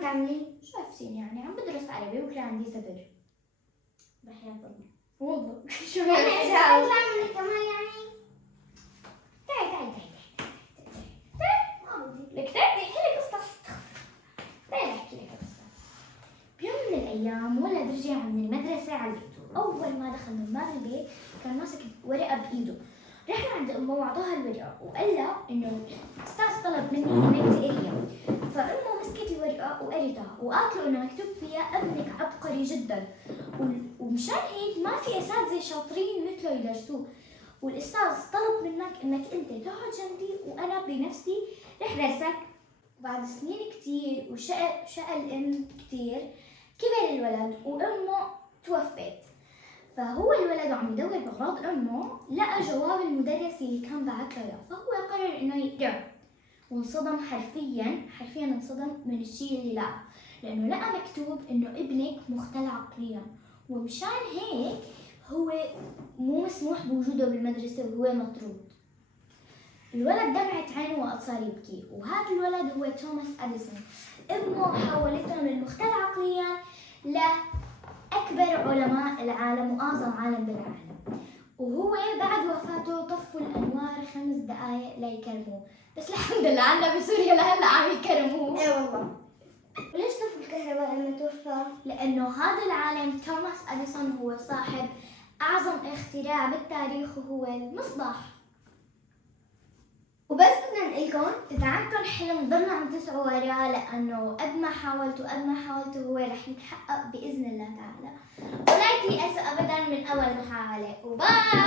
عم تعملي؟ شو أفتين يعني؟ عم بدرس عربي بكرة عندي سبر. بحياة الله. والله شو أنا هيك إذا أطلع منك كمان يعني. تعي ما بدي. لك تعي احكي لك قصة. تعي احكي لك قصة. بيوم من الأيام ولد رجع من المدرسة على بيته. أول ما دخل من باب البيت كان ماسك ورقة بإيده. رح لعند أمه وأعطاها الورقة وقال لها إنه أستاذ طلب مني إنك تقريها. فأمه مسكت الورقة وقريتها وقالت له إنه مكتوب فيها ابنك عبقري جدا، ومشان هيك ما في أساتذة شاطرين مثله يدرسوه، والأستاذ طلب منك إنك أنت تقعد جنبي وأنا بنفسي رح درسك. بعد سنين كتير وشقى الأم كتير كبر الولد وأمه توفت. فهو الولد وعم يدور بأغراض أمه لقى جواب المدرس اللي كان بعت له إياه، فهو قرر إنه يقرأ وانصدم حرفياً انصدم من الشيء اللي لقى، لأنه لقى مكتوب إنه ابنك مختل عقلياً، ومشان هيك هو مو مسموح بوجوده بالمدرسة وهو مطرود. الولد دمعت عينه وقد صار يبكي، وهذا الولد هو توماس أديسون. أمه حولته من مختل عقلياً لأكبر علماء العالم وأعظم عالم بالعالم. وهو بعد وفاته طفوا الأنوار 5 دقايق ليكرموه، بس الحمد لله عنا بسوريا لهلا عم يكرموه. إيه والله. وليش طفى الكهرباء لما توفى؟ لأنه هذا العالم توماس أديسون هو صاحب أعظم اختراع بالتاريخ وهو المصباح. وبس بدنا نقلكم إذا عندكم حلم ضلوا عم تسعوا وراه، لأنه قد ما حاولتوا هو رح يتحقق بإذن الله تعالى، ولا تيأسوا أبدا من أول محاولة. وباي.